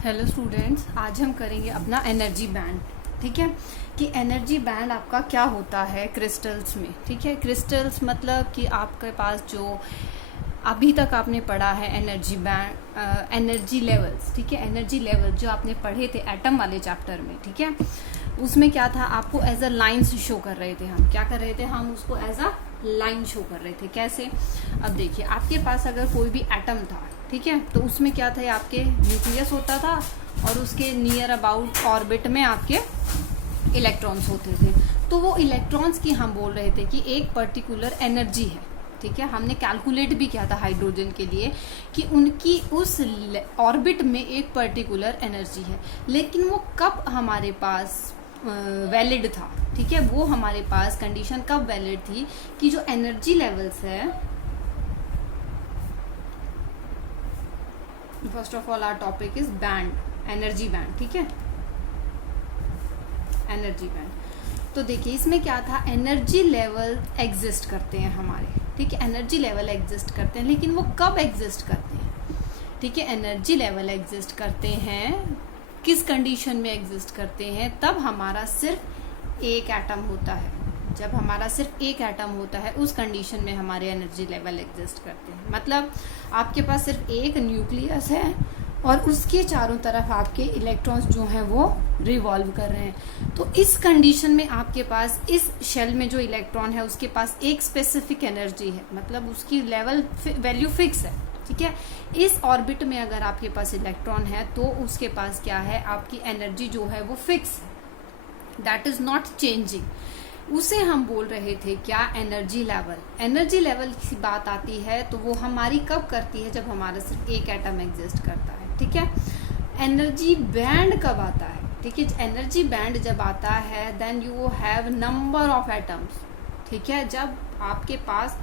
Hello students, आज हम करेंगे अपना एनर्जी बैंड। ठीक है कि एनर्जी बैंड आपका क्या होता है क्रिस्टल्स में। ठीक है, क्रिस्टल्स मतलब कि आपके पास जो अभी तक आपने पढ़ा है एनर्जी बैंड, एनर्जी लेवल्स। ठीक है, एनर्जी लेवल जो आपने पढ़े थे एटम वाले चैप्टर में। ठीक है, उसमें क्या था, आपको एज अ लाइन्स शो कर रहे थे। हम क्या कर रहे थे, हम उसको एज अ लाइन शो कर रहे थे। कैसे, अब देखिए आपके पास अगर कोई भी एटम था, ठीक है, तो उसमें क्या था, आपके न्यूक्लियस होता था और उसके नियर अबाउट ऑर्बिट में आपके इलेक्ट्रॉन्स होते थे। तो वो इलेक्ट्रॉन्स की हम बोल रहे थे कि एक पर्टिकुलर एनर्जी है। ठीक है, हमने कैलकुलेट भी किया था हाइड्रोजन के लिए कि उनकी उस ऑर्बिट में एक पर्टिकुलर एनर्जी है, लेकिन वो कब हमारे पास वैलिड था। ठीक है, वो हमारे पास कंडीशन कब वैलिड थी कि जो एनर्जी लेवल्स है, first of all our topic is band, energy band. ठीक है, एनर्जी बैंड। तो देखिए इसमें क्या था, एनर्जी लेवल एग्जिस्ट करते हैं हमारे। ठीक है, एनर्जी लेवल एग्जिस्ट करते हैं, लेकिन वो कब एग्जिस्ट करते हैं। ठीक है, एनर्जी लेवल एग्जिस्ट करते हैं, किस कंडीशन में एग्जिस्ट करते हैं, तब हमारा सिर्फ एक एटम होता है। जब हमारा सिर्फ एक एटम होता है उस कंडीशन में हमारे एनर्जी लेवल एग्जिस्ट करते हैं। मतलब आपके पास सिर्फ एक न्यूक्लियस है और उसके चारों तरफ आपके इलेक्ट्रॉन्स जो हैं वो रिवॉल्व कर रहे हैं। तो इस कंडीशन में आपके पास इस शेल में जो इलेक्ट्रॉन है उसके पास एक स्पेसिफिक एनर्जी है, मतलब उसकी लेवल वैल्यू फिक्स है। ठीक है, इस ऑर्बिट में अगर आपके पास इलेक्ट्रॉन है तो उसके पास क्या है, आपकी एनर्जी जो है वो फिक्स है, दैट इज नॉट चेंजिंग। उसे हम बोल रहे थे क्या, एनर्जी लेवल। एनर्जी लेवल की बात आती है तो वो हमारी कब करती है, जब हमारा सिर्फ एक एटम एग्जिस्ट करता है। ठीक है, एनर्जी बैंड कब आता है। ठीक है, एनर्जी बैंड जब आता है then you have number of atoms. ठीक है, जब आपके पास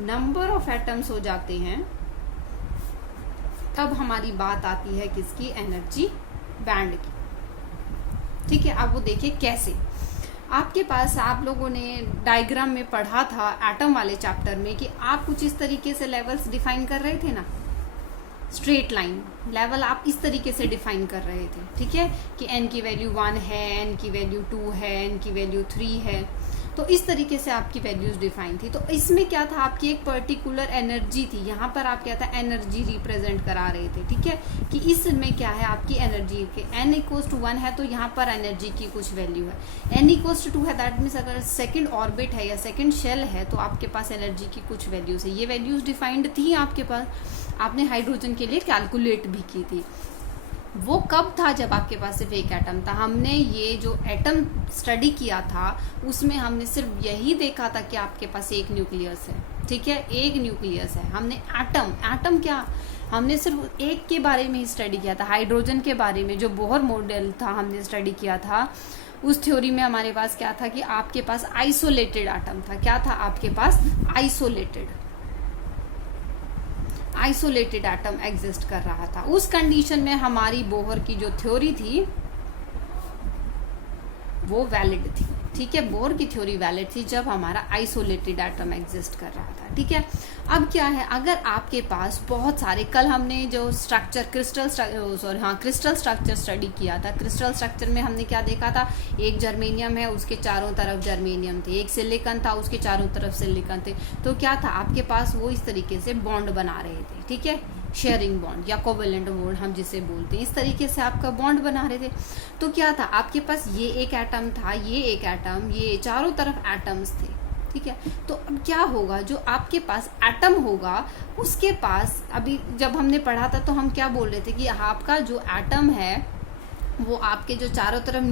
नंबर ऑफ एटम्स हो जाते हैं तब हमारी बात आती है किसकी, एनर्जी बैंड की। ठीक है, अब वो देखिए कैसे। आपके पास आप लोगों ने डायग्राम में पढ़ा था एटम वाले चैप्टर में कि आप कुछ इस तरीके से लेवल्स डिफाइन कर रहे थे ना, स्ट्रेट लाइन लेवल आप इस तरीके से डिफाइन कर रहे थे। ठीक है, कि n की वैल्यू 1 है, n की वैल्यू 2 है, n की वैल्यू 3 है। तो इस तरीके से आपकी वैल्यूज डिफाइन थी। तो इसमें क्या था, आपकी एक पर्टिकुलर एनर्जी थी। यहाँ पर आप क्या था, एनर्जी रिप्रेजेंट करा रहे थे। ठीक है, कि इसमें क्या है, आपकी एनर्जी के n इक्वल्स टू 1 है तो यहाँ पर एनर्जी की कुछ वैल्यू है। n इक्वल्स टू 2 है, दैट मीन्स अगर सेकंड ऑर्बिट है या सेकंड शेल है तो आपके पास एनर्जी की कुछ वैल्यूज है। ये वैल्यूज डिफाइंड थी आपके पास, आपने हाइड्रोजन के लिए कैलकुलेट भी की थी। वो कब था, जब आपके पास सिर्फ एक एटम था। हमने ये जो एटम स्टडी किया था उसमें हमने सिर्फ यही देखा था कि आपके पास एक न्यूक्लियस है। ठीक है, एक न्यूक्लियस है। हमने एटम क्या, हमने सिर्फ एक के बारे में ही स्टडी किया था, हाइड्रोजन के बारे में जो बोहर मॉडल था हमने स्टडी किया था। उस थ्योरी में हमारे पास क्या था कि आपके पास आइसोलेटेड एटम था। क्या था आपके पास, आइसोलेटेड एटम एग्जिस्ट कर रहा था। उस कंडीशन में हमारी बोहर की जो थ्योरी थी वो वैलिड थी। ठीक है, बोहर की थ्योरी वैलिड थी जब हमारा आइसोलेटेड एटम एग्जिस्ट कर रहा था। ठीक है, अब क्या है, अगर आपके पास बहुत सारे, कल हमने जो स्ट्रक्चर क्रिस्टल स्ट्रक्चर स्टडी किया था। क्रिस्टल स्ट्रक्चर में हमने क्या देखा था, एक जर्मेनियम है उसके चारों तरफ जर्मेनियम थे, एक सिलिकॉन था उसके चारों तरफ सिलिकॉन थे। तो क्या था, आपके पास वो इस तरीके से बॉन्ड बना रहे थे। ठीक है, शेयरिंग बॉन्ड या कोवेलेंट बॉन्ड हम जिसे बोलते हैं, इस तरीके से आपका बॉन्ड बना रहे थे। तो क्या था, आपके पास ये एक एटम था, ये एक एटम, ये चारों तरफ एटम्स थे। ठीक है, तो अब क्या होगा, जो आपके पास एटम होगा उसके पास, अभी जब हमने पढ़ा था तो हम क्या बोल रहे थे कि आपका जो एटम है वो आपके जो चारों तरफ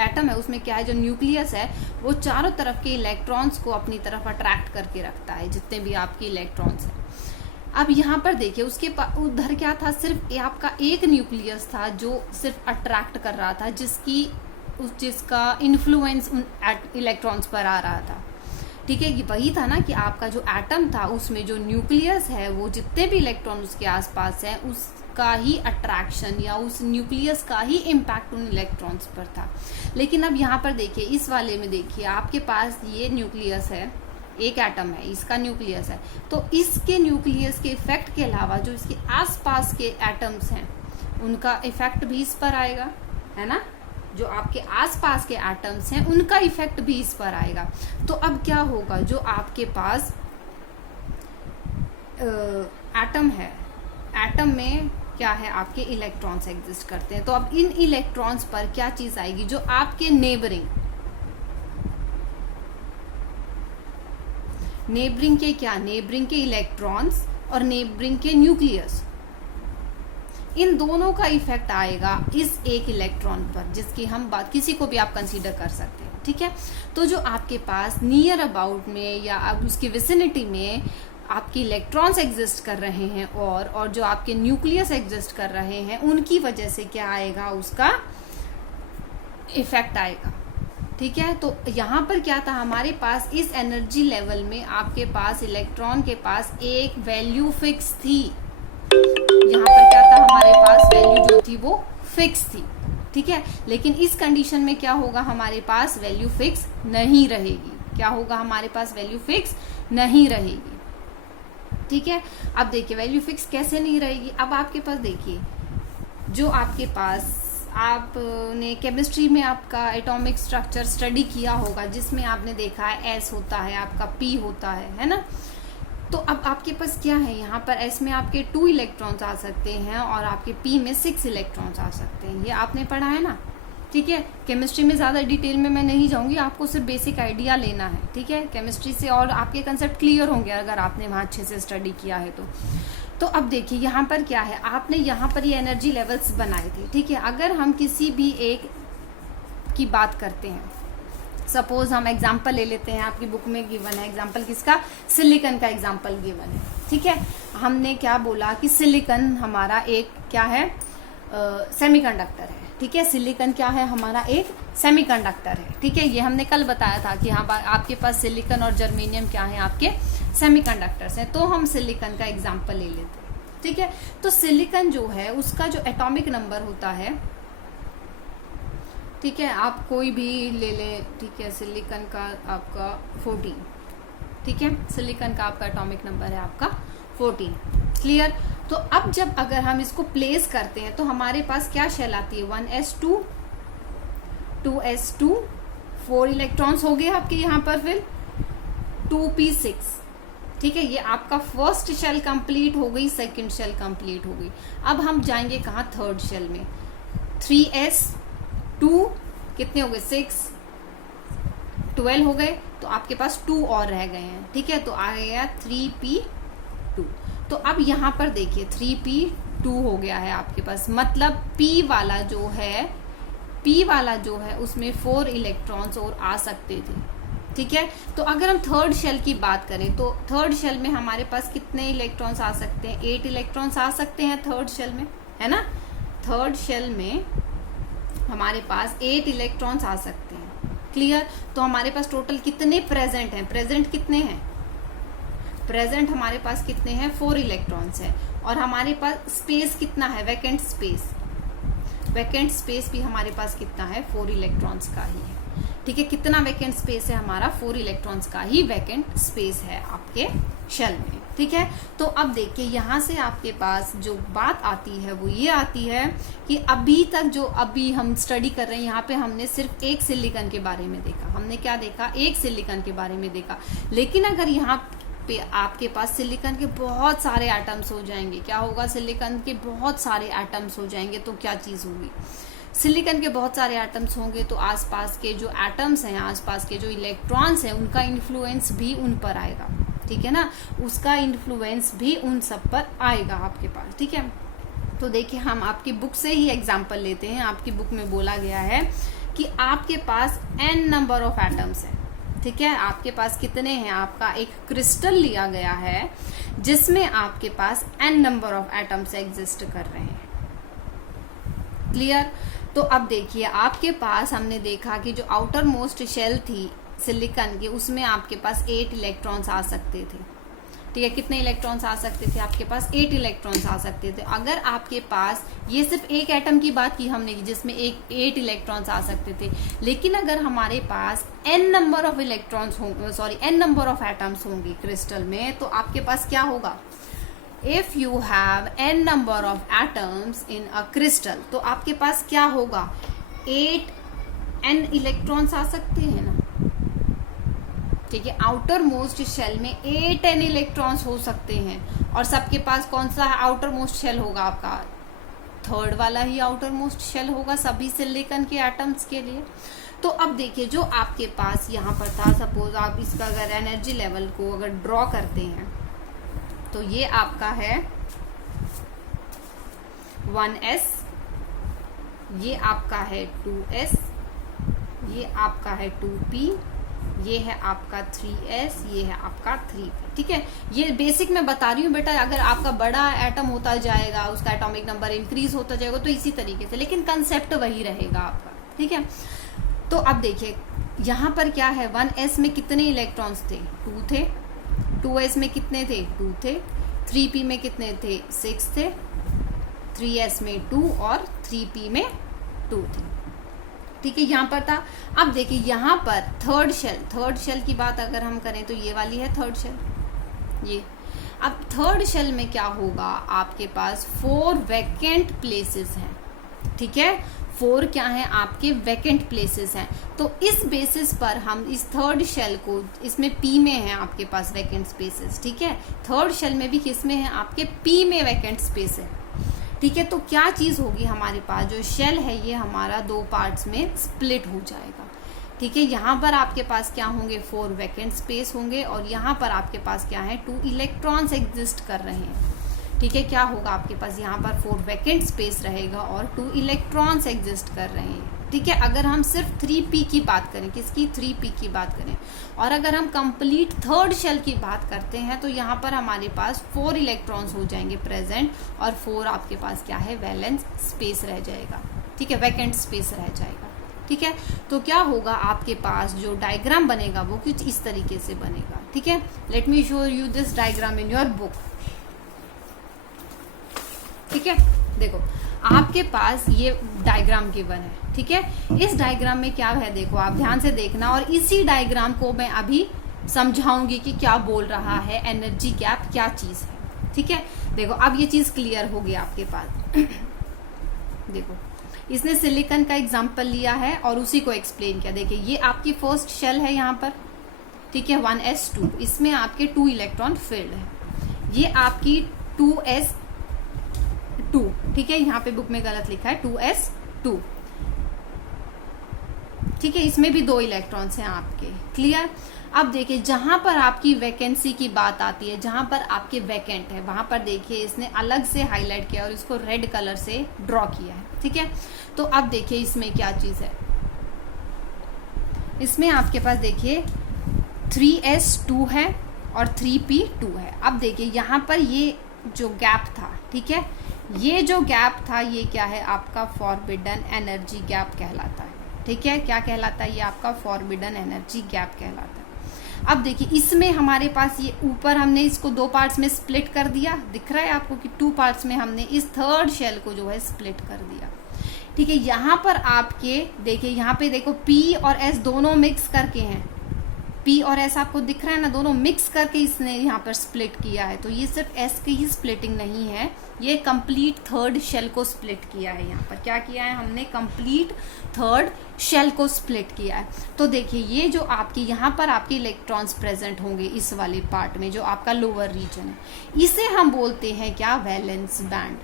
एटम है उसमें क्या है, जो न्यूक्लियस है वो चारों तरफ के इलेक्ट्रॉन्स को अपनी तरफ अट्रैक्ट करके रखता है, जितने भी आपके इलेक्ट्रॉन्स हैं। अब यहाँ पर देखिए उसके उधर क्या था, सिर्फ आपका एक न्यूक्लियस था जो सिर्फ अट्रैक्ट कर रहा था, जिसका इन्फ्लुएंस उन इलेक्ट्रॉन्स पर आ रहा था। ठीक है, वही था ना कि आपका जो एटम था उसमें जो न्यूक्लियस है वो जितने भी इलेक्ट्रॉन उसके आसपास है उसका ही अट्रैक्शन या उस न्यूक्लियस का ही इम्पैक्ट उन इलेक्ट्रॉन्स पर था। लेकिन अब यहाँ पर देखिए, इस वाले में देखिए आपके पास ये न्यूक्लियस है, एक एटम है, इसका न्यूक्लियस है, तो इसके न्यूक्लियस के इफेक्ट के अलावा जो इसके आसपास के एटम्स हैं उनका इफेक्ट भी इस पर आएगा, है ना। जो आपके आसपास के एटम्स हैं उनका इफेक्ट भी इस पर आएगा। तो अब क्या होगा, जो आपके पास एटम है, एटम में क्या है, आपके इलेक्ट्रॉन्स एग्जिस्ट करते हैं। तो अब इन इलेक्ट्रॉन्स पर क्या चीज आएगी, जो आपके नेबरिंग के क्या, नेबरिंग के इलेक्ट्रॉन्स और नेबरिंग के न्यूक्लियस, इन दोनों का इफेक्ट आएगा इस एक इलेक्ट्रॉन पर, जिसकी हम बात, किसी को भी आप कंसीडर कर सकते हैं, ठीक है। तो जो आपके पास नियर अबाउट में या अब उसकी विसिनिटी में आपके इलेक्ट्रॉन्स एग्जिस्ट कर रहे हैं और जो आपके न्यूक्लियस एग्जिस्ट कर रहे हैं, उनकी वजह से क्या आएगा, उसका इफेक्ट आएगा, ठीक है। तो यहाँ पर क्या था, हमारे पास इस एनर्जी लेवल में आपके पास इलेक्ट्रॉन के पास एक वैल्यू फिक्स थी। यहाँ पर क्या था, हमारे पास वैल्यू जो थी वो फिक्स थी, ठीक है। लेकिन इस कंडीशन में क्या होगा, हमारे पास वैल्यू फिक्स नहीं रहेगी। क्या होगा, हमारे पास वैल्यू फिक्स नहीं रहेगी, ठीक है। अब देखिए वैल्यू फिक्स कैसे नहीं रहेगी। अब आपके पास देखिए, जो आपके पास, आपने केमिस्ट्री में आपका एटॉमिक स्ट्रक्चर स्टडी किया होगा, जिसमें आपने देखा है एस होता है, आपका पी होता है ना। तो अब आपके पास क्या है, यहाँ पर एस में आपके 2 इलेक्ट्रॉन्स आ सकते हैं और आपके पी में 6 इलेक्ट्रॉन्स आ सकते हैं। ये आपने पढ़ा है ना, ठीक है। केमिस्ट्री में ज़्यादा डिटेल में मैं नहीं जाऊंगी, आपको सिर्फ बेसिक आइडिया लेना है, ठीक है, केमिस्ट्री से, और आपके कंसेप्ट क्लियर होंगे अगर आपने वहाँ अच्छे से स्टडी किया है तो अब देखिए यहाँ पर क्या है, आपने यहाँ पर ये एनर्जी लेवल्स बनाए थे, ठीक है। अगर हम किसी भी एक की बात करते हैं, सपोज हम एग्जाम्पल ले लेते हैं, आपकी बुक में गिवन है एग्जाम्पल किसका, सिलिकॉन का एग्जाम्पल गिवन है, ठीक है। हमने क्या बोला कि सिलिकॉन हमारा एक क्या है, सेमीकंडक्टर है, ठीक है। सिलिकॉन क्या है, हमारा एक सेमीकंडक्टर है, ठीक है। ये हमने कल बताया था कि हाँ आपके पास सिलिकॉन और जर्मेनियम क्या है, आपके सेमीकंडक्टर्स हैं। तो हम सिलिकॉन का एग्जाम्पल ले लेते हैं, ठीक है। तो सिलिकॉन जो है उसका जो एटॉमिक नंबर होता है, ठीक है, आप कोई भी ले लें, ठीक है। सिलिकॉन का आपका 14, ठीक है, सिलिकॉन का आपका एटॉमिक नंबर है आपका 14, क्लियर। तो अब जब अगर हम इसको प्लेस करते हैं तो हमारे पास क्या शेल आती है, 1s2 2s2 4 इलेक्ट्रॉन्स हो गए आपके यहाँ पर, फिर 2p6, ठीक है। ये आपका फर्स्ट शेल कंप्लीट हो गई, सेकंड शेल कंप्लीट हो गई। अब हम जाएंगे कहाँ, थर्ड शेल में, 3s2 कितने हो गए, 6, 12 हो गए, तो आपके पास 2 और रह गए हैं, ठीक है। तो आ गया 3p2। तो अब यहाँ पर देखिए 3p2 हो गया है आपके पास, मतलब p वाला जो है उसमें 4 इलेक्ट्रॉन्स और आ सकते थे, ठीक है। तो अगर हम थर्ड शेल की बात करें तो थर्ड शेल में हमारे पास कितने इलेक्ट्रॉन्स आ सकते हैं, 8 इलेक्ट्रॉन्स आ सकते हैं थर्ड शेल में, है ना। थर्ड शेल में हमारे पास 8 इलेक्ट्रॉन्स आ सकते हैं, क्लियर। तो हमारे पास टोटल कितने प्रेजेंट हैं, प्रेजेंट कितने हैं, प्रेजेंट हमारे पास कितने हैं, 4 इलेक्ट्रॉन्स है। और हमारे पास स्पेस कितना है, वैकेंट स्पेस भी हमारे पास कितना है, 4 इलेक्ट्रॉन्स का ही है, ठीक है। कितना वैकेंट स्पेस है हमारा, 4 इलेक्ट्रॉन्स का ही वैकेंट स्पेस है आपके शेल में, ठीक है। तो अब देखिए यहाँ से आपके पास जो बात आती है वो ये आती है कि अभी तक जो अभी हम स्टडी कर रहे हैं, यहाँ पे हमने सिर्फ एक सिलिकॉन के बारे में देखा, हमने क्या देखा, एक सिलिकॉन के बारे में देखा। लेकिन अगर यहाँ पे आपके पास सिलिकॉन के बहुत सारे एटम्स हो जाएंगे, क्या होगा, सिलिकॉन के बहुत सारे एटम्स हो जाएंगे तो क्या चीज होगी, सिलिकॉन के बहुत सारे एटम्स होंगे तो आसपास के जो एटम्स हैं, आसपास के जो इलेक्ट्रॉन्स हैं, उनका इन्फ्लुएंस भी उन पर आएगा, ठीक है ना, उसका इन्फ्लुएंस भी उन सब पर आएगा आपके पास, ठीक है। तो देखिए हम आपकी बुक से ही एग्जांपल लेते हैं। आपकी बुक में बोला गया है कि आपके पास n नंबर ऑफ एटम्स है, ठीक है। आपके पास कितने हैं, आपका एक क्रिस्टल लिया गया है जिसमें आपके पास n number of atoms exist कर रहे हैं, क्लियर। तो अब देखिए आपके पास हमने देखा कि जो आउटर मोस्ट शेल थी सिलिकॉन की, उसमें आपके पास 8 इलेक्ट्रॉन्स आ सकते थे, ठीक है। कितने इलेक्ट्रॉन्स आ सकते थे, आपके पास 8 इलेक्ट्रॉन्स आ सकते थे। अगर आपके पास, ये सिर्फ एक एटम की बात की हमने जिसमें 8 इलेक्ट्रॉन्स आ सकते थे, लेकिन अगर हमारे पास n नंबर ऑफ इलेक्ट्रॉन्स होंगे, n नंबर ऑफ एटम्स होंगे क्रिस्टल में, तो आपके पास क्या होगा, if you have n number of atoms in a crystal, तो आपके पास क्या होगा, 8n इलेक्ट्रॉन्स आ सकते हैं ना, ठीक है। आउटर मोस्ट शेल में 8n इलेक्ट्रॉन्स हो सकते हैं, और सबके पास कौन सा आउटर मोस्ट शेल होगा, आपका थर्ड वाला ही आउटर मोस्ट शेल होगा सभी सिलिकॉन के एटम्स के लिए। तो अब देखिए जो आपके पास यहाँ पर था, सपोज आप इसका अगर एनर्जी लेवल को अगर ड्रॉ करते हैं, तो ये आपका है 1s, ये आपका है 2s, ये आपका है 2p, ये है आपका 3s, ये है आपका 3p, ठीक है। ये बेसिक मैं बता रही हूँ बेटा, अगर आपका बड़ा एटम होता जाएगा, उसका एटॉमिक नंबर इंक्रीज होता जाएगा, तो इसी तरीके से, लेकिन कंसेप्ट वही रहेगा आपका, ठीक है। तो अब देखिए यहाँ पर क्या है, 1s में कितने इलेक्ट्रॉन्स थे, 2 थे, 2s में कितने थे, 2 थे, 3p में कितने थे, 6 थे, 3s में 2 और 3p में 2 थे, ठीक है। यहाँ पर था। अब देखिए यहाँ पर थर्ड शेल की बात अगर हम करें तो ये वाली है थर्ड शेल, ये। अब थर्ड शेल में क्या होगा, आपके पास 4 वैकेंट प्लेसेस हैं, ठीक है। 4 क्या है, आपके वैकेंट प्लेसेस हैं। तो इस बेसिस पर हम इस थर्ड शेल को, इसमें पी में है आपके पास वैकेंट स्पेसेस, ठीक है। थर्ड शेल में भी किस में है, आपके पी में वैकेंट स्पेस है, ठीक है। तो क्या चीज होगी हमारे पास, जो शेल है ये हमारा 2 पार्ट्स में स्प्लिट हो जाएगा, ठीक है। यहाँ पर आपके पास क्या होंगे, 4 वैकेंट स्पेस होंगे, और यहाँ पर आपके पास क्या है, 2 इलेक्ट्रॉन्स एग्जिस्ट कर रहे हैं, ठीक है। क्या होगा आपके पास, यहाँ पर 4 वैकेंट स्पेस रहेगा और 2 इलेक्ट्रॉन्स एग्जिस्ट कर रहे हैं, ठीक है। अगर हम सिर्फ 3p की बात करें, किसकी, 3p की बात करें, और अगर हम कंप्लीट थर्ड शेल की बात करते हैं, तो यहाँ पर हमारे पास 4 इलेक्ट्रॉन्स हो जाएंगे प्रेजेंट, और 4 आपके पास क्या है, वैलेंस स्पेस रह जाएगा, ठीक है, वैकेंट स्पेस रह जाएगा, ठीक है। तो क्या होगा, आपके पास जो डायग्राम बनेगा वो कुछ इस तरीके से बनेगा, ठीक है। Let me show you this diagram in your book, ठीक है। देखो आपके पास ये डायग्राम गिवन है, ठीक है। इस डायग्राम में क्या है, देखो आप ध्यान से देखना, और इसी डायग्राम को मैं अभी समझाऊंगी कि क्या बोल रहा है, एनर्जी गैप क्या चीज है, ठीक है। देखो अब ये चीज क्लियर हो गई आपके पास। देखो इसने सिलिकॉन का एग्जांपल लिया है और उसी को एक्सप्लेन किया। देखिए ये आपकी फर्स्ट शेल है यहाँ पर, ठीक है, 1s2, इसमें आपके 2 इलेक्ट्रॉन फिल्ड है, ये आपकी 2s2, ठीक है, यहाँ पे बुक में गलत लिखा है 2s2, ठीक है, इसमें भी 2 इलेक्ट्रॉन्स हैं आपके, क्लियर। अब देखिए जहां पर आपकी वैकेंसी की बात आती है, जहां पर आपके वैकेंट है, वहां पर देखिए इसने अलग से हाईलाइट किया और इसको रेड कलर से ड्रॉ किया है, ठीक है। तो अब देखिए इसमें क्या चीज है, इसमें आपके पास देखिए 3s2 है और 3p2 है। अब देखिए यहाँ पर ये जो गैप था, ठीक है, ये जो गैप था ये क्या है, आपका फॉरबिडन एनर्जी गैप कहलाता है, ठीक है। क्या कहलाता है, ये आपका फॉरबिडन एनर्जी गैप कहलाता है। अब देखिए इसमें हमारे पास ये ऊपर हमने इसको 2 पार्ट्स में स्प्लिट कर दिया, दिख रहा है आपको कि 2 पार्ट्स में हमने इस थर्ड शेल को जो है स्प्लिट कर दिया, ठीक है। यहाँ पर आपके देखिए, यहाँ पे देखो P और S दोनों मिक्स करके हैं, P और S आपको दिख रहा है ना, दोनों मिक्स करके इसने यहाँ पर स्प्लिट किया है। तो ये सिर्फ S की ही स्प्लिटिंग नहीं है, ये कंप्लीट थर्ड शेल को स्प्लिट किया है। यहाँ पर क्या किया है हमने, कंप्लीट थर्ड शेल को स्प्लिट किया है। तो देखिए ये जो आपकी यहाँ पर आपके इलेक्ट्रॉन्स प्रेजेंट होंगे इस वाले पार्ट में, जो आपका लोअर रीजन है, इसे हम बोलते हैं क्या, वैलेंस बैंड।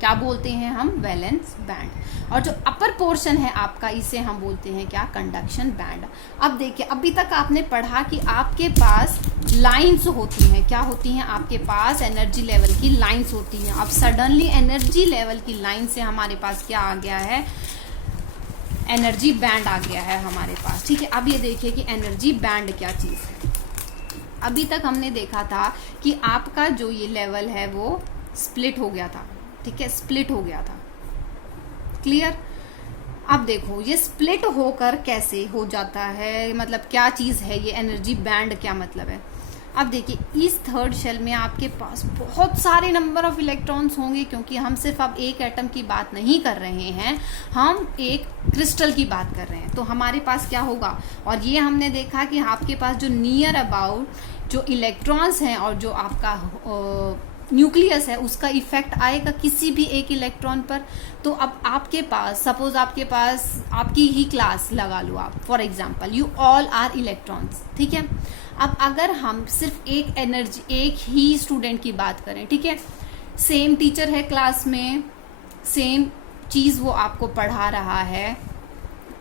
क्या बोलते हैं हम, वैलेंस बैंड। और जो अपर पोर्शन है आपका, इसे हम बोलते हैं क्या, कंडक्शन बैंड। अब देखिए अभी तक आपने पढ़ा कि आपके पास लाइंस होती हैं, क्या होती हैं, आपके पास एनर्जी लेवल की लाइंस होती हैं। अब सडनली एनर्जी लेवल की लाइन से हमारे पास क्या आ गया है, एनर्जी बैंड आ गया है हमारे पास, ठीक है। अब ये देखिए कि एनर्जी बैंड क्या चीज है। अभी तक हमने देखा था कि आपका जो ये लेवल है वो स्प्लिट हो गया था, ठीक है, स्प्लिट हो गया था, क्लियर। अब देखो ये स्प्लिट होकर कैसे हो जाता है, मतलब क्या चीज है ये एनर्जी बैंड, क्या मतलब है। अब देखिए इस थर्ड शेल में आपके पास बहुत सारे नंबर ऑफ इलेक्ट्रॉन्स होंगे, क्योंकि हम सिर्फ अब एक एटम की बात नहीं कर रहे हैं, हम एक क्रिस्टल की बात कर रहे हैं। तो हमारे पास क्या होगा, और ये हमने देखा कि आपके पास जो नियर अबाउट जो इलेक्ट्रॉन्स हैं और जो आपका न्यूक्लियस है उसका इफेक्ट आएगा किसी भी एक इलेक्ट्रॉन पर। तो अब आपके पास सपोज आपके पास आपकी ही क्लास लगा लो आप, for example you all are electrons, ठीक है। अब अगर हम सिर्फ एक एनर्जी, एक ही स्टूडेंट की बात करें, ठीक है, सेम टीचर है क्लास में, सेम चीज वो आपको पढ़ा रहा है,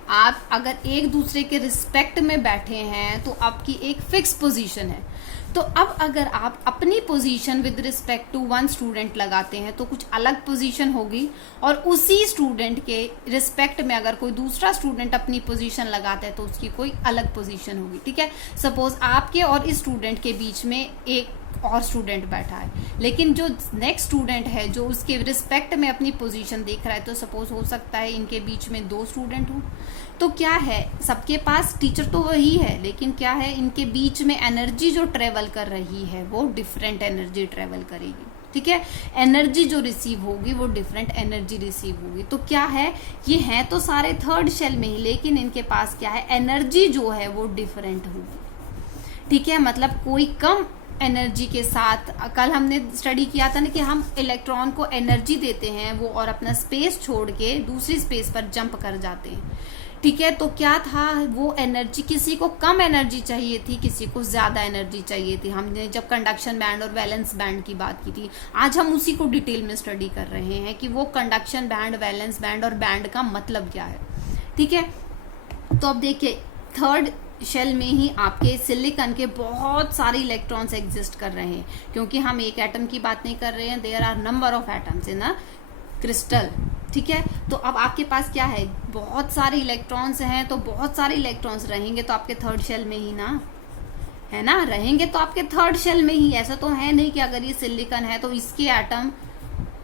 आप अगर एक दूसरे के रिस्पेक्ट में बैठे हैं तो आपकी एक फिक्स पोजीशन है। तो अब अगर आप अपनी position with respect to one student लगाते हैं तो कुछ अलग पोजीशन होगी, और उसी स्टूडेंट के रिस्पेक्ट में अगर कोई दूसरा स्टूडेंट अपनी पोजीशन लगाता है तो उसकी कोई अलग पोजीशन होगी, ठीक है। सपोज आपके और इस स्टूडेंट के बीच में एक और स्टूडेंट बैठा है, लेकिन जो नेक्स्ट स्टूडेंट है जो उसके रिस्पेक्ट में अपनी पोजीशन देख रहा है, तो सपोज हो सकता है इनके बीच में 2 स्टूडेंट हो, तो क्या है सबके पास टीचर तो वही है, लेकिन क्या है इनके बीच में एनर्जी जो ट्रेवल कर रही है वो डिफरेंट एनर्जी ट्रेवल करेगी, ठीक है। एनर्जी जो रिसीव होगी वो डिफरेंट एनर्जी रिसीव होगी। तो क्या है, ये हैं तो सारे थर्ड शेल में ही, लेकिन इनके पास क्या है, एनर्जी जो है वो डिफरेंट होगी, ठीक है। मतलब कोई कम एनर्जी के साथ, कल हमने स्टडी किया था ना कि हम इलेक्ट्रॉन को एनर्जी देते हैं वो और अपना स्पेस छोड़ के दूसरी स्पेस पर जंप कर जाते हैं, ठीक है। तो क्या था, वो एनर्जी किसी को कम एनर्जी चाहिए थी, किसी को ज्यादा एनर्जी चाहिए थी। हमने जब कंडक्शन बैंड और वैलेंस बैंड की बात की थी, आज हम उसी को डिटेल में स्टडी कर रहे हैं कि वो कंडक्शन बैंड, वैलेंस बैंड और बैंड का मतलब क्या है, ठीक है। तो अब देखिए थर्ड शेल में ही आपके सिलिकॉन के बहुत सारे इलेक्ट्रॉन्स एग्जिस्ट कर रहे हैं, क्योंकि हम एक एटम की बात नहीं कर रहे हैं, there are number of atoms in a crystal, ठीक है। तो अब आपके पास क्या है, बहुत सारे इलेक्ट्रॉन्स हैं, तो बहुत सारे इलेक्ट्रॉन्स रहेंगे तो आपके थर्ड शेल में ही ना, है ना, रहेंगे तो आपके थर्ड शेल में ही। ऐसा तो है नहीं कि अगर ये सिलिकॉन है तो इसके एटम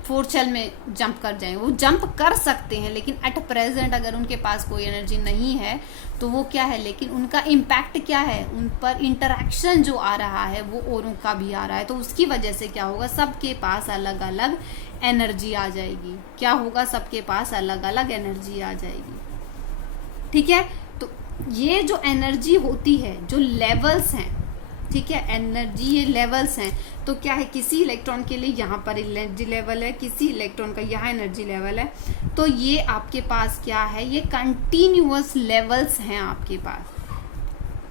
फोर्थ शेल में जंप कर जाएं, वो जंप कर सकते हैं, लेकिन एट प्रेजेंट अगर उनके पास कोई एनर्जी नहीं है तो वो क्या है, लेकिन उनका इम्पैक्ट क्या है, उन पर इंटरेक्शन जो आ रहा है वो औरों का भी आ रहा है, तो उसकी वजह से क्या होगा, सबके पास अलग अलग एनर्जी आ जाएगी। क्या होगा, सबके पास अलग अलग एनर्जी आ जाएगी, ठीक है। तो ये जो एनर्जी होती है, जो लेवल्स हैं, ठीक है, एनर्जी ये लेवल्स हैं, तो क्या है, किसी इलेक्ट्रॉन के लिए यहाँ पर एनर्जी लेवल है, किसी इलेक्ट्रॉन का यहाँ एनर्जी लेवल है, तो ये आपके पास क्या है, ये कंटिन्यूअस लेवल्स हैं आपके पास,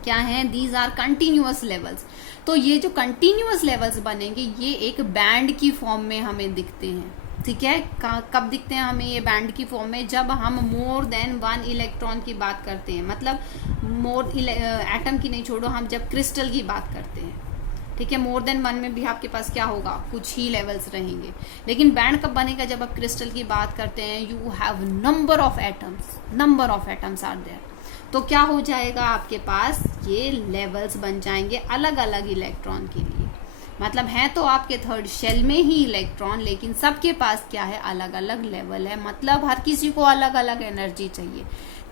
क्या है, दीज आर कंटिन्यूअस लेवल्स। तो ये जो कंटिन्यूअस लेवल्स बनेंगे ये एक बैंड की फॉर्म में हमें दिखते हैं, ठीक है। कब दिखते हैं हमें ये बैंड की फॉर्म में, जब हम मोर देन 1 इलेक्ट्रॉन की बात करते हैं, मतलब मोर एटम की नहीं छोड़ो, हम जब क्रिस्टल की बात करते हैं, ठीक है। मोर देन 1 में भी आपके पास क्या होगा, कुछ ही लेवल्स रहेंगे, लेकिन बैंड कब बनेगा, जब आप क्रिस्टल की बात करते हैं, you have number of atoms are there, तो क्या हो जाएगा, आपके पास ये लेवल्स बन जाएंगे अलग अलग इलेक्ट्रॉन के लिए। मतलब है तो आपके थर्ड शेल में ही इलेक्ट्रॉन, लेकिन सबके पास क्या है, अलग अलग लेवल है, मतलब हर किसी को अलग अलग एनर्जी चाहिए।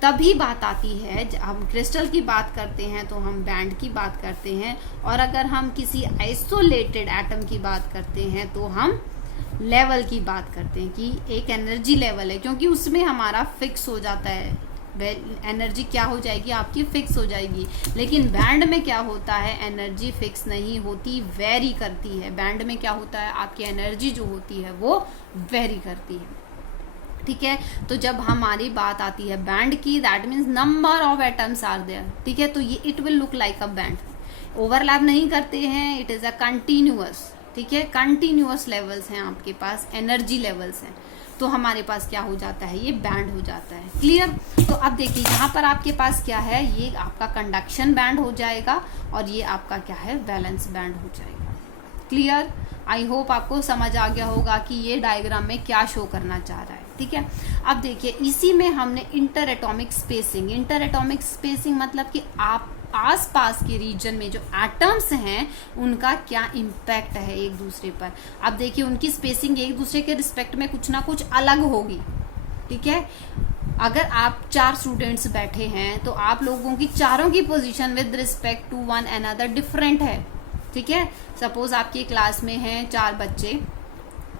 तभी बात आती है, जब हम क्रिस्टल की बात करते हैं तो हम बैंड की बात करते हैं, और अगर हम किसी आइसोलेटेड एटम की बात करते हैं तो हम लेवल की बात करते हैं कि एक एनर्जी लेवल है, क्योंकि उसमें हमारा फिक्स हो जाता है, एनर्जी क्या हो जाएगी, आपकी फिक्स हो जाएगी। लेकिन बैंड में क्या होता है, एनर्जी फिक्स नहीं होती, वेरी करती है। बैंड में क्या होता है, आपकी एनर्जी जो होती है वो वेरी करती है, ठीक है। तो जब हमारी बात आती है बैंड की, that means number of atoms are there, ठीक है। तो ये it will look like a band, overlap नहीं करते हैं, इट इज अ कंटिन्यूअस, ठीक है, कंटिन्यूअस लेवल्स हैं आपके पास, एनर्जी लेवल्स हैं, तो हमारे पास क्या हो जाता है, ये बैंड हो जाता है। क्लियर। तो अब देखिए यहाँ पर आपके पास क्या है, ये आपका कंडक्शन बैंड हो जाएगा और ये आपका क्या है, वैलेंस बैंड हो जाएगा। क्लियर। आई होप आपको समझ आ गया होगा कि ये डायग्राम में क्या शो करना चाह रहा है, ठीक है। अब देखिए इसी में हमने इंटर एटॉमिक स्पेसिंग मतलब कि आप आसपास के रीजन में जो एटम्स हैं उनका क्या इम्पैक्ट है एक दूसरे पर। अब देखिए उनकी स्पेसिंग एक दूसरे के रिस्पेक्ट में कुछ ना कुछ अलग होगी, ठीक है। अगर आप 4 स्टूडेंट्स बैठे हैं तो आप लोगों की चारों की position with respect to one another different है, ठीक है। सपोज आपकी क्लास में हैं 4 बच्चे,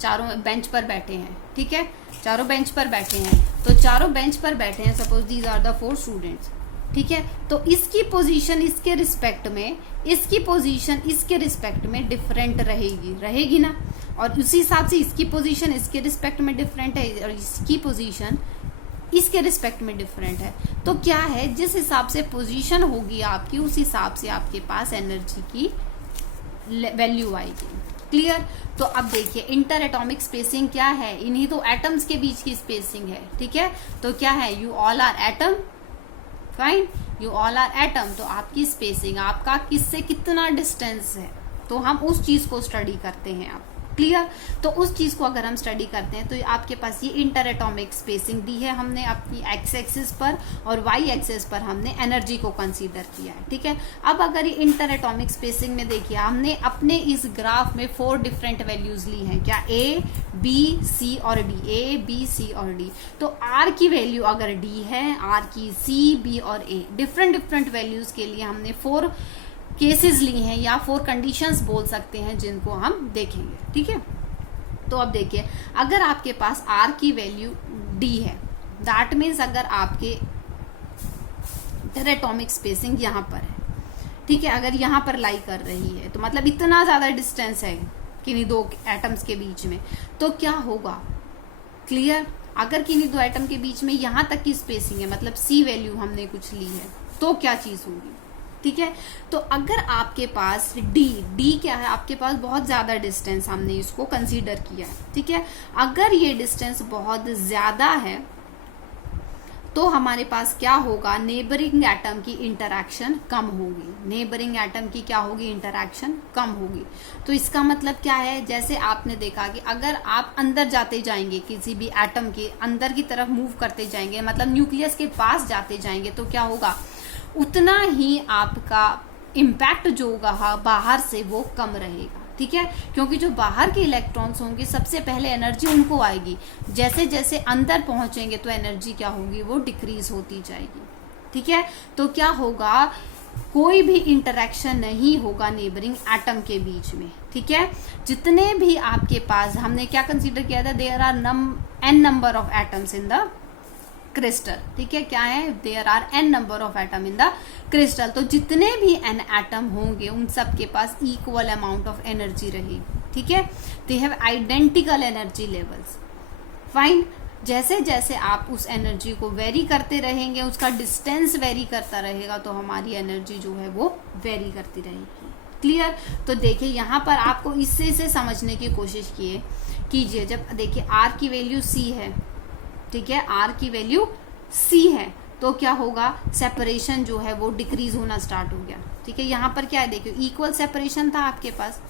चारों बेंच पर बैठे हैं, ठीक है, चारों बेंच पर बैठे हैं, तो चारों बेंच पर बैठे हैं, suppose these are the 4 students, ठीक है। तो इसकी पोजीशन इसके रिस्पेक्ट में, इसकी पोजीशन इसके रिस्पेक्ट में डिफरेंट रहेगी ना। और उसी हिसाब से इसकी पोजीशन इसके रिस्पेक्ट में डिफरेंट है और इसकी पोजीशन इसके रिस्पेक्ट में डिफरेंट है। तो क्या है, जिस हिसाब से पोजीशन होगी आपकी उस हिसाब से आपके पास एनर्जी की वैल्यू आएगी। क्लियर। तो अब देखिए इंटर एटॉमिक स्पेसिंग क्या है, इन्हीं तो एटम्स के बीच की स्पेसिंग है। ठीक है, तो क्या है, you all are atom, fine, you all are atom. तो आपकी स्पेसिंग, आपका किससे कितना डिस्टेंस है, तो हम उस चीज को स्टडी करते हैं। आप क्लियर। तो उस चीज को अगर हम स्टडी करते हैं तो आपके पास ये इंटर एटॉमिक स्पेसिंग दी है हमने अपनी एक्स एक्सिस पर, और वाई एक्सिस पर हमने एनर्जी को कंसीडर किया है। ठीक है, अब अगर ये इंटर एटॉमिक स्पेसिंग में देखिए, हमने अपने इस ग्राफ में 4 डिफरेंट वैल्यूज ली हैं, क्या, ए बी सी और डी, ए बी सी और डी। तो आर की वैल्यू अगर डी है, आर की सी बी और ए, डिफरेंट डिफरेंट वैल्यूज के लिए हमने 4 केसेस ली हैं या 4 कंडीशंस बोल सकते हैं जिनको हम देखेंगे। ठीक है, तो अब देखिए अगर आपके पास आर की वैल्यू डी है, दैट मीन्स अगर आपके एटॉमिक स्पेसिंग यहां पर है, ठीक है, अगर यहां पर लाई कर रही है तो मतलब इतना ज्यादा डिस्टेंस है किन्हीं 2 एटम्स के बीच में, तो क्या होगा, क्लियर। अगर किन्हीं 2 एटम के बीच में यहां तक की स्पेसिंग है, मतलब सी वैल्यू हमने कुछ ली है, तो क्या चीज होगी। ठीक है, तो अगर आपके पास डी क्या है, आपके पास बहुत ज्यादा डिस्टेंस, हमने इसको कंसीडर किया है। ठीक है, अगर ये डिस्टेंस बहुत ज्यादा है तो हमारे पास क्या होगा, नेबरिंग एटम की इंटरैक्शन कम होगी। नेबरिंग एटम की क्या होगी, इंटरैक्शन कम होगी। तो इसका मतलब क्या है, जैसे आपने देखा कि अगर आप अंदर जाते जाएंगे, किसी भी एटम के अंदर की तरफ मूव करते जाएंगे, मतलब न्यूक्लियस के पास जाते जाएंगे, तो क्या होगा, उतना ही आपका इम्पैक्ट जो होगा बाहर से वो कम रहेगा। ठीक है, क्योंकि जो बाहर के इलेक्ट्रॉन्स होंगे सबसे पहले एनर्जी उनको आएगी, जैसे जैसे अंदर पहुंचेंगे तो एनर्जी क्या होगी, वो डिक्रीज होती जाएगी। ठीक है, तो क्या होगा, कोई भी इंटरेक्शन नहीं होगा नेबरिंग एटम के बीच में। ठीक है, जितने भी आपके पास, हमने क्या कंसीडर किया था, there are n number of atoms in the crystal. ठीक है, क्या है, there are n number of atom in the crystal. तो जितने भी n एटम होंगे उन सब के पास इक्वल अमाउंट ऑफ एनर्जी रहेगी। ठीक है, they have identical energy levels, fine. जैसे जैसे आप उस एनर्जी को वेरी करते रहेंगे, उसका डिस्टेंस वेरी करता रहेगा, तो हमारी एनर्जी जो है वो वेरी करती रहेगी। क्लियर। तो देखिए यहाँ पर आपको इससे समझने की कोशिश कीजिए। जब देखिए आर की वैल्यू सी है, ठीक है, आर की वैल्यू सी है, तो क्या होगा, सेपरेशन जो है वो डिक्रीज होना स्टार्ट हो गया। ठीक है, यहाँ पर क्या है, देखिए इक्वल सेपरेशन था आपके पास,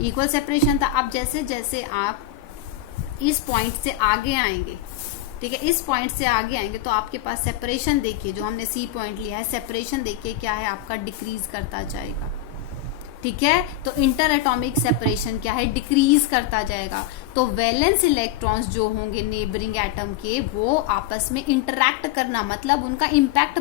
इक्वल सेपरेशन था। अब जैसे जैसे आप इस पॉइंट से आगे आएंगे, ठीक है, इस पॉइंट से आगे आएंगे तो आपके पास सेपरेशन देखिए, जो हमने सी पॉइंट लिया है, सेपरेशन देखिए क्या है, आपका डिक्रीज करता जाएगा। ठीक है, तो इंटर एटॉमिक सेपरेशन क्या है, डिक्रीज करता जाएगा। तो वैलेंस इलेक्ट्रॉन्स जो होंगे नेबरिंग एटम के, वो आपस में इंटरैक्ट करना, मतलब उनका इम्पैक्ट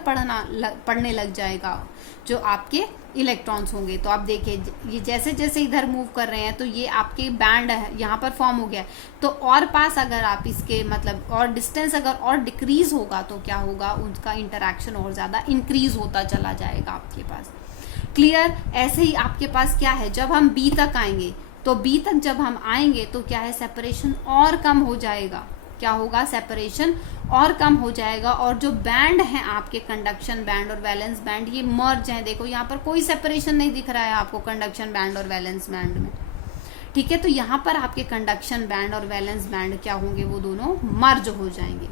पड़ने लग जाएगा जो आपके इलेक्ट्रॉन्स होंगे। तो आप देखिए ये जैसे जैसे इधर मूव कर रहे हैं तो ये आपके बैंड है यहाँ पर फॉर्म हो गया। तो और पास अगर आप इसके मतलब और डिस्टेंस अगर और डिक्रीज होगा तो क्या होगा, उनका इंटरैक्शन और ज्यादा इंक्रीज होता चला जाएगा आपके पास। क्लियर। ऐसे ही आपके पास क्या है, जब हम बी तक आएंगे तो बी तक जब हम आएंगे तो क्या है, सेपरेशन और कम हो जाएगा। क्या होगा, सेपरेशन और कम हो जाएगा। और जो बैंड है आपके कंडक्शन बैंड और वैलेंस बैंड, ये मर्ज है। देखो यहाँ पर कोई सेपरेशन नहीं दिख रहा है आपको कंडक्शन बैंड और वैलेंस बैंड में। ठीक है, तो यहाँ पर आपके कंडक्शन बैंड और वैलेंस बैंड क्या होंगे, वो दोनों मर्ज हो जाएंगे।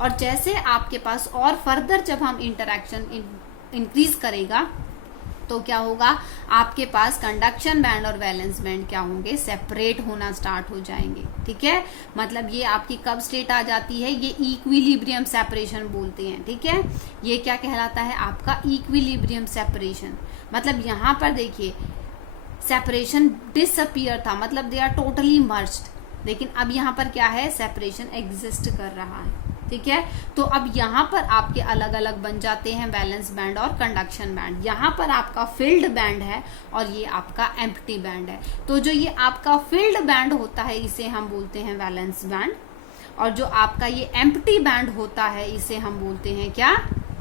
और जैसे आपके पास और फर्दर जब हम इंटरैक्शन इंक्रीज करेगा तो क्या होगा, आपके पास कंडक्शन बैंड और वैलेंस बैंड क्या होंगे, सेपरेट होना स्टार्ट हो जाएंगे। ठीक है, मतलब ये आपकी कब स्टेट आ जाती है, ये इक्विलिब्रियम सेपरेशन बोलते हैं। ठीक है, ये क्या कहलाता है, आपका इक्विलिब्रियम सेपरेशन। मतलब यहाँ पर देखिए सेपरेशन डिसअपियर था, मतलब दे आर टोटली मर्ज्ड, लेकिन अब यहाँ पर क्या है, सेपरेशन एग्जिस्ट कर रहा है। ठीक है, तो अब यहाँ पर आपके अलग अलग बन जाते हैं वैलेंस बैंड और कंडक्शन बैंड। यहाँ पर आपका फील्ड बैंड है और ये आपका एम्प्टी बैंड है। तो जो ये आपका फील्ड बैंड होता है इसे हम बोलते हैं वैलेंस बैंड, और जो आपका ये एम्प्टी बैंड होता है इसे हम बोलते हैं क्या,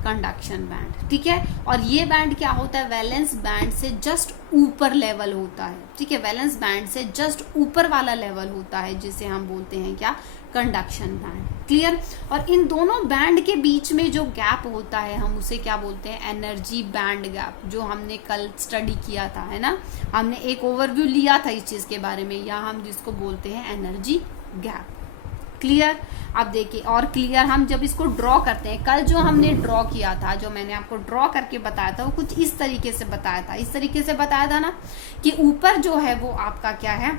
कंडक्शन बैंड। ठीक है, और ये बैंड क्या होता है, वैलेंस बैंड से जस्ट ऊपर लेवल होता है। ठीक है, वैलेंस बैंड से जस्ट ऊपर वाला लेवल होता है जिसे हम बोलते हैं क्या, कंडक्शन बैंड। क्लियर। और इन दोनों बैंड के बीच में जो गैप होता है हम उसे क्या बोलते हैं, एनर्जी बैंड गैप, जो हमने कल स्टडी किया था, है ना, हमने एक ओवरव्यू लिया था इस चीज के बारे में, या हम जिसको बोलते हैं एनर्जी गैप। क्लियर। अब देखिए और क्लियर, हम जब इसको ड्रॉ करते हैं, कल जो हमने ड्रॉ किया था, जो मैंने आपको ड्रॉ करके बताया था, वो कुछ इस तरीके से बताया था, इस तरीके से बताया था ना, कि ऊपर जो है वो आपका क्या है,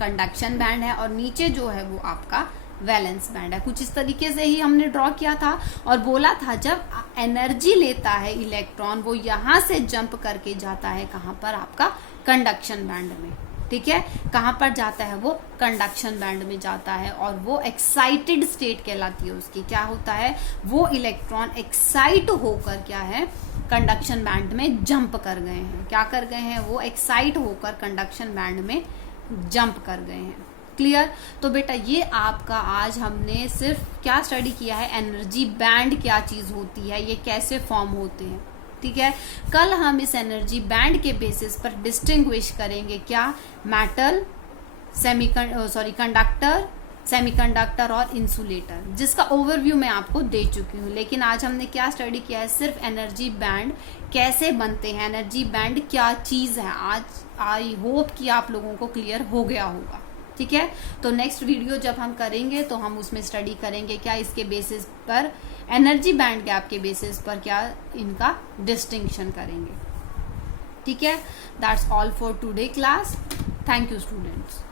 कंडक्शन बैंड है, और नीचे जो है वो आपका वैलेंस बैंड है। कुछ इस तरीके से ही हमने ड्रॉ किया था और बोला था जब एनर्जी लेता है इलेक्ट्रॉन, वो यहां से जंप करके जाता है कहां पर, आपका कंडक्शन बैंड में। ठीक है, कहां पर जाता है वो, कंडक्शन बैंड में जाता है, और वो एक्साइटेड स्टेट कहलाती है उसकी। क्या होता है, वो इलेक्ट्रॉन एक्साइट होकर क्या है, कंडक्शन बैंड में जंप कर गए हैं। क्या कर गए हैं, वो एक्साइट होकर कंडक्शन बैंड में जंप कर गए हैं। क्लियर। तो बेटा ये आपका आज हमने सिर्फ क्या स्टडी किया है, एनर्जी बैंड क्या चीज होती है, ये कैसे फॉर्म होते हैं। ठीक है, कल हम इस एनर्जी बैंड के बेसिस पर डिस्टिंग्विश करेंगे क्या, मेटल, कंडक्टर, सेमीकंडक्टर और इंसुलेटर, जिसका ओवरव्यू मैं आपको दे चुकी हूँ। लेकिन आज हमने क्या स्टडी किया है, सिर्फ एनर्जी बैंड कैसे बनते हैं, एनर्जी बैंड क्या चीज है। आज आई होप कि आप लोगों को क्लियर हो गया होगा। ठीक है, तो नेक्स्ट वीडियो जब हम करेंगे तो हम उसमें स्टडी करेंगे क्या, इसके बेसिस पर, एनर्जी बैंड गैप के बेसिस पर क्या इनका डिस्टिंक्शन करेंगे। ठीक है, that's all for today class. Thank you students.